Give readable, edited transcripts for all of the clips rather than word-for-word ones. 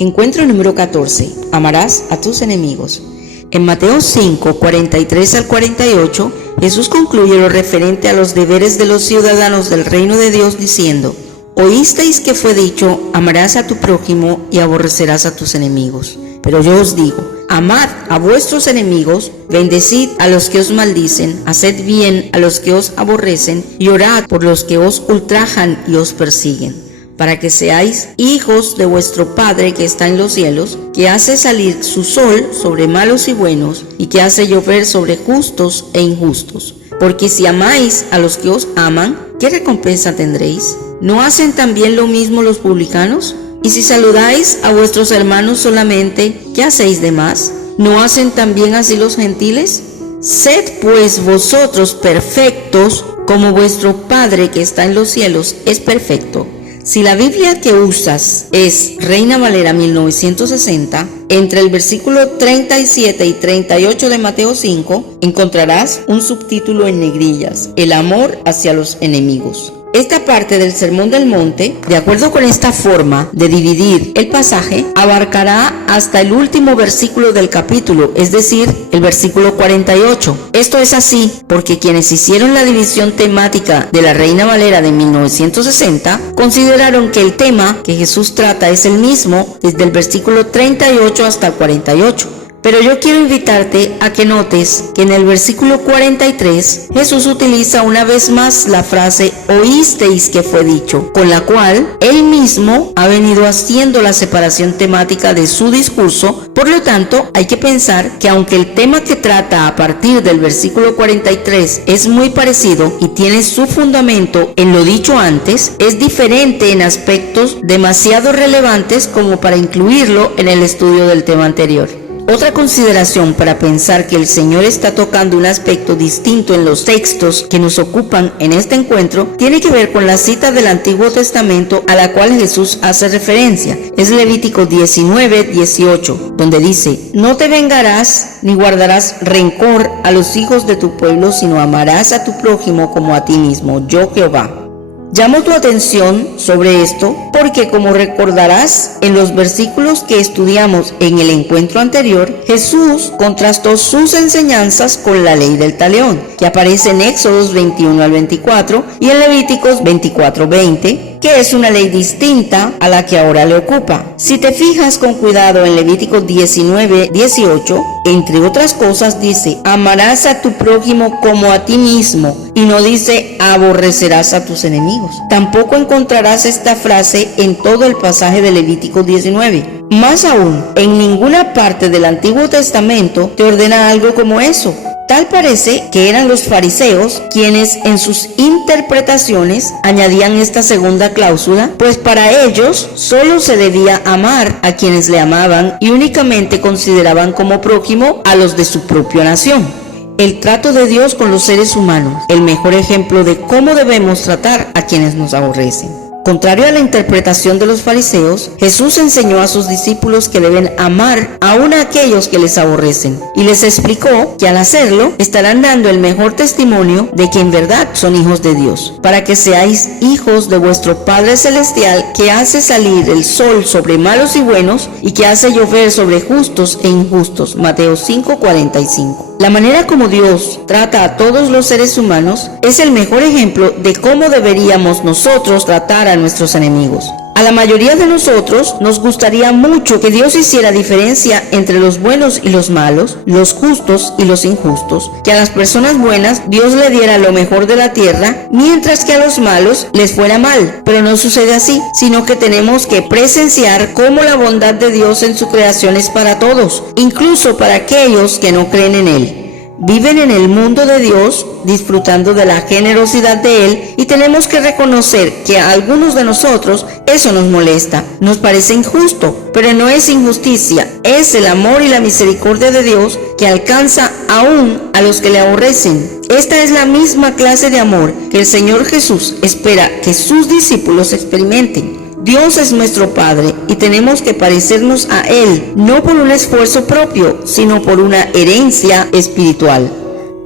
Encuentro número 14. Amarás a tus enemigos. En Mateo 5, 43 al 48, Jesús concluye lo referente a los deberes de los ciudadanos del reino de Dios diciendo: Oísteis que fue dicho, amarás a tu prójimo y aborrecerás a tus enemigos. Pero yo os digo, amad a vuestros enemigos, bendecid a los que os maldicen, haced bien a los que os aborrecen y orad por los que os ultrajan y os persiguen, para que seáis hijos de vuestro Padre que está en los cielos, que hace salir su sol sobre malos y buenos, y que hace llover sobre justos e injustos. Porque si amáis a los que os aman, ¿qué recompensa tendréis? ¿No hacen también lo mismo los publicanos? Y si saludáis a vuestros hermanos solamente, ¿qué hacéis de más? ¿No hacen también así los gentiles? Sed pues vosotros perfectos, como vuestro Padre que está en los cielos es perfecto. Si la Biblia que usas es Reina Valera 1960, entre el versículo 37 y 38 de Mateo 5, encontrarás un subtítulo en negrillas: el amor hacia los enemigos. Esta parte del Sermón del Monte, de acuerdo con esta forma de dividir el pasaje, abarcará hasta el último versículo del capítulo, es decir, el versículo 48. Esto es así porque quienes hicieron la división temática de la Reina Valera de 1960 consideraron que el tema que Jesús trata es el mismo desde el versículo 38 hasta el 48. Pero yo quiero invitarte a que notes que en el versículo 43 Jesús utiliza una vez más la frase oísteis que fue dicho, con la cual él mismo ha venido haciendo la separación temática de su discurso. Por lo tanto, hay que pensar que aunque el tema que trata a partir del versículo 43 es muy parecido y tiene su fundamento en lo dicho antes, es diferente en aspectos demasiado relevantes como para incluirlo en el estudio del tema anterior. Otra consideración para pensar que el Señor está tocando un aspecto distinto en los textos que nos ocupan en este encuentro tiene que ver con la cita del Antiguo Testamento a la cual Jesús hace referencia. Es Levítico 19, 18, donde dice: No te vengarás ni guardarás rencor a los hijos de tu pueblo, sino amarás a tu prójimo como a ti mismo, yo Jehová. Llamo tu atención sobre esto porque, como recordarás, en los versículos que estudiamos en el encuentro anterior, Jesús contrastó sus enseñanzas con la ley del talión, que aparece en Éxodos 21 al 24 y en Levíticos 24, 20, que es una ley distinta a la que ahora le ocupa. Si te fijas con cuidado en Levítico 19, 18, entre otras cosas dice: amarás a tu prójimo como a ti mismo, y no dice aborrecerás a tus enemigos. Tampoco encontrarás esta frase en todo el pasaje de Levítico 19. Más aún, en ninguna parte del Antiguo Testamento te ordena algo como eso. Tal parece que eran los fariseos quienes en sus interpretaciones añadían esta segunda cláusula, pues para ellos solo se debía amar a quienes le amaban y únicamente consideraban como prójimo a los de su propia nación. El trato de Dios con los seres humanos, el mejor ejemplo de cómo debemos tratar a quienes nos aborrecen. Contrario a la interpretación de los fariseos, Jesús enseñó a sus discípulos que deben amar aún a aquellos que les aborrecen, y les explicó que al hacerlo estarán dando el mejor testimonio de que en verdad son hijos de Dios, para que seáis hijos de vuestro Padre Celestial, que hace salir el sol sobre malos y buenos y que hace llover sobre justos e injustos. Mateo 5:45. La manera como Dios trata a todos los seres humanos es el mejor ejemplo de cómo deberíamos nosotros tratar a nuestros enemigos. A la mayoría de nosotros nos gustaría mucho que Dios hiciera diferencia entre los buenos y los malos, los justos y los injustos, que a las personas buenas Dios le diera lo mejor de la tierra, mientras que a los malos les fuera mal. Pero no sucede así, sino que tenemos que presenciar cómo la bondad de Dios en su creación es para todos, incluso para aquellos que no creen en Él. Viven en el mundo de Dios, disfrutando de la generosidad de Él, y tenemos que reconocer que a algunos de nosotros eso nos molesta, nos parece injusto, pero no es injusticia, es el amor y la misericordia de Dios que alcanza aún a los que le aborrecen. Esta es la misma clase de amor que el Señor Jesús espera que sus discípulos experimenten. Dios es nuestro Padre y tenemos que parecernos a Él, no por un esfuerzo propio, sino por una herencia espiritual.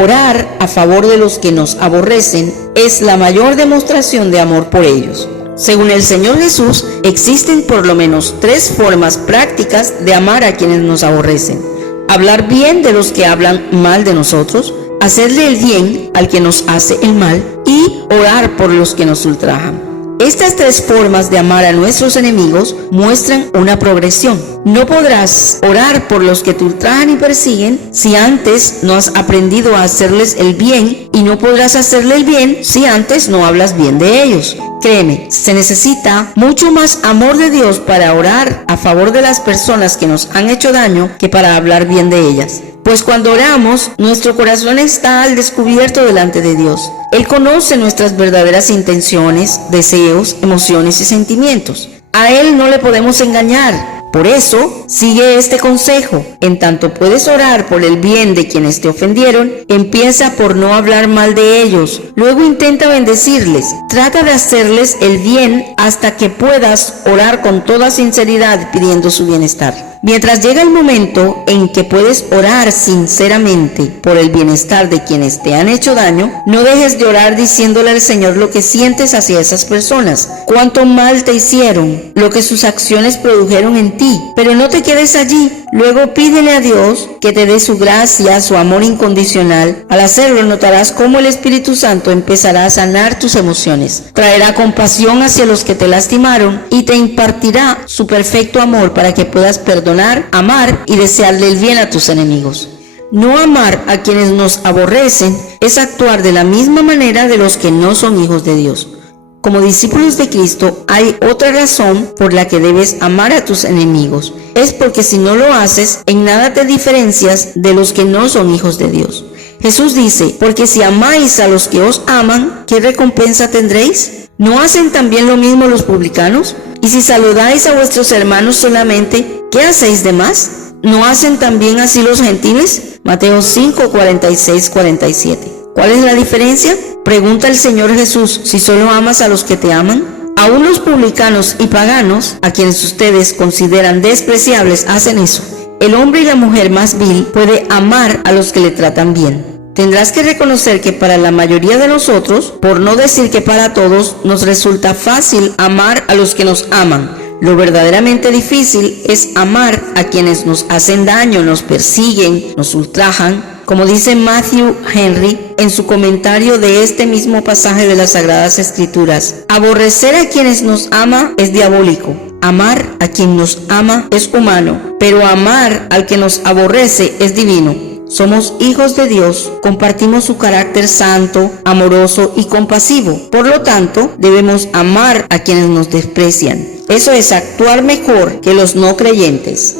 Orar a favor de los que nos aborrecen es la mayor demostración de amor por ellos. Según el Señor Jesús, existen por lo menos 3 formas prácticas de amar a quienes nos aborrecen: hablar bien de los que hablan mal de nosotros, hacerle el bien al que nos hace el mal y orar por los que nos ultrajan. Estas 3 formas de amar a nuestros enemigos muestran una progresión. No podrás orar por los que te ultrajan y persiguen si antes no has aprendido a hacerles el bien, y no podrás hacerle el bien si antes no hablas bien de ellos. Créeme, se necesita mucho más amor de Dios para orar a favor de las personas que nos han hecho daño que para hablar bien de ellas. Pues cuando oramos, nuestro corazón está al descubierto delante de Dios. Él conoce nuestras verdaderas intenciones, deseos, emociones y sentimientos. A Él no le podemos engañar. Por eso, sigue este consejo: en tanto puedes orar por el bien de quienes te ofendieron, empieza por no hablar mal de ellos. Luego intenta bendecirles. Trata de hacerles el bien hasta que puedas orar con toda sinceridad pidiendo su bienestar. Mientras llega el momento en que puedes orar sinceramente por el bienestar de quienes te han hecho daño, no dejes de orar diciéndole al Señor lo que sientes hacia esas personas, cuánto mal te hicieron, lo que sus acciones produjeron en ti. Pero no te quedes allí. Luego pídele a Dios que te dé su gracia, su amor incondicional. Al hacerlo, notarás cómo el Espíritu Santo empezará a sanar tus emociones, traerá compasión hacia los que te lastimaron y te impartirá su perfecto amor para que puedas perdonar, amar y desearle el bien a tus enemigos. No amar a quienes nos aborrecen es actuar de la misma manera de los que no son hijos de Dios. Como discípulos de Cristo, hay otra razón por la que debes amar a tus enemigos. Es porque si no lo haces, en nada te diferencias de los que no son hijos de Dios. Jesús dice: porque si amáis a los que os aman, ¿qué recompensa tendréis? ¿No hacen también lo mismo los publicanos? Y si saludáis a vuestros hermanos solamente, ¿qué hacéis de más? ¿No hacen también así los gentiles? Mateo 5, 46, 47. ¿Cuál es la diferencia? Pregunta el Señor Jesús si solo amas a los que te aman. Aún los publicanos y paganos, a quienes ustedes consideran despreciables, hacen eso. El hombre y la mujer más vil puede amar a los que le tratan bien. Tendrás que reconocer que para la mayoría de nosotros, por no decir que para todos, nos resulta fácil amar a los que nos aman. Lo verdaderamente difícil es amar a quienes nos hacen daño, nos persiguen, nos ultrajan. Como dice Matthew Henry en su comentario de este mismo pasaje de las Sagradas Escrituras: aborrecer a quienes nos ama es diabólico. Amar a quien nos ama es humano, pero amar al que nos aborrece es divino. Somos hijos de Dios, compartimos su carácter santo, amoroso y compasivo. Por lo tanto, debemos amar a quienes nos desprecian. Eso es actuar mejor que los no creyentes.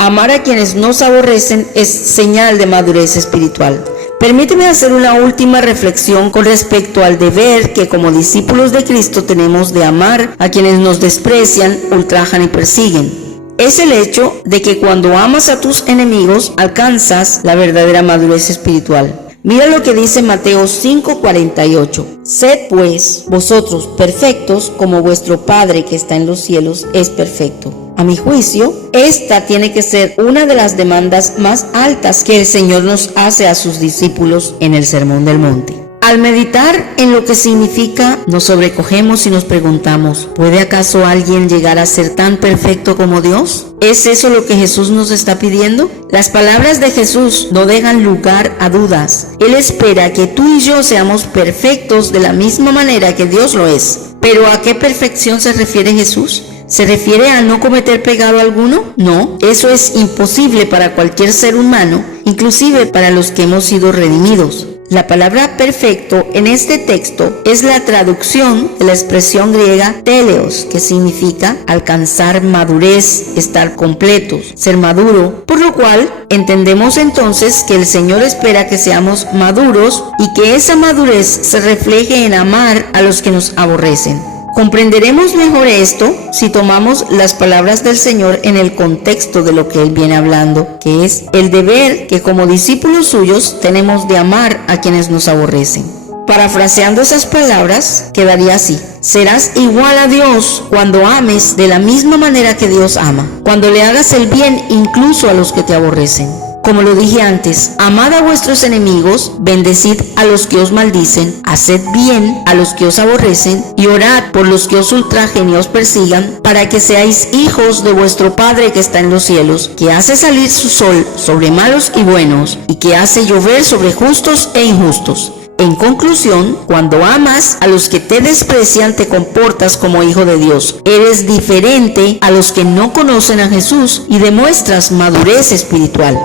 Amar a quienes nos aborrecen es señal de madurez espiritual. Permíteme hacer una última reflexión con respecto al deber que como discípulos de Cristo tenemos de amar a quienes nos desprecian, ultrajan y persiguen. Es el hecho de que cuando amas a tus enemigos alcanzas la verdadera madurez espiritual. Mira lo que dice Mateo 5:48. Sed pues vosotros perfectos como vuestro Padre que está en los cielos es perfecto. A mi juicio, esta tiene que ser una de las demandas más altas que el Señor nos hace a sus discípulos en el Sermón del Monte. Al meditar en lo que significa, nos sobrecogemos y nos preguntamos: ¿puede acaso alguien llegar a ser tan perfecto como Dios? ¿Es eso lo que Jesús nos está pidiendo? Las palabras de Jesús no dejan lugar a dudas. Él espera que tú y yo seamos perfectos de la misma manera que Dios lo es. ¿Pero a qué perfección se refiere Jesús? ¿Se refiere a no cometer pecado alguno? No, eso es imposible para cualquier ser humano, inclusive para los que hemos sido redimidos. La palabra perfecto en este texto es la traducción de la expresión griega teleos, que significa alcanzar madurez, estar completos, ser maduro, por lo cual entendemos entonces que el Señor espera que seamos maduros y que esa madurez se refleje en amar a los que nos aborrecen. Comprenderemos mejor esto si tomamos las palabras del Señor en el contexto de lo que Él viene hablando, que es el deber que como discípulos suyos tenemos de amar a quienes nos aborrecen. Parafraseando esas palabras, quedaría así: serás igual a Dios cuando ames de la misma manera que Dios ama, cuando le hagas el bien incluso a los que te aborrecen. Como lo dije antes, amad a vuestros enemigos, bendecid a los que os maldicen, haced bien a los que os aborrecen, y orad por los que os ultrajen y os persigan, para que seáis hijos de vuestro Padre que está en los cielos, que hace salir su sol sobre malos y buenos, y que hace llover sobre justos e injustos. En conclusión, cuando amas a los que te desprecian, te comportas como hijo de Dios. Eres diferente a los que no conocen a Jesús y demuestras madurez espiritual.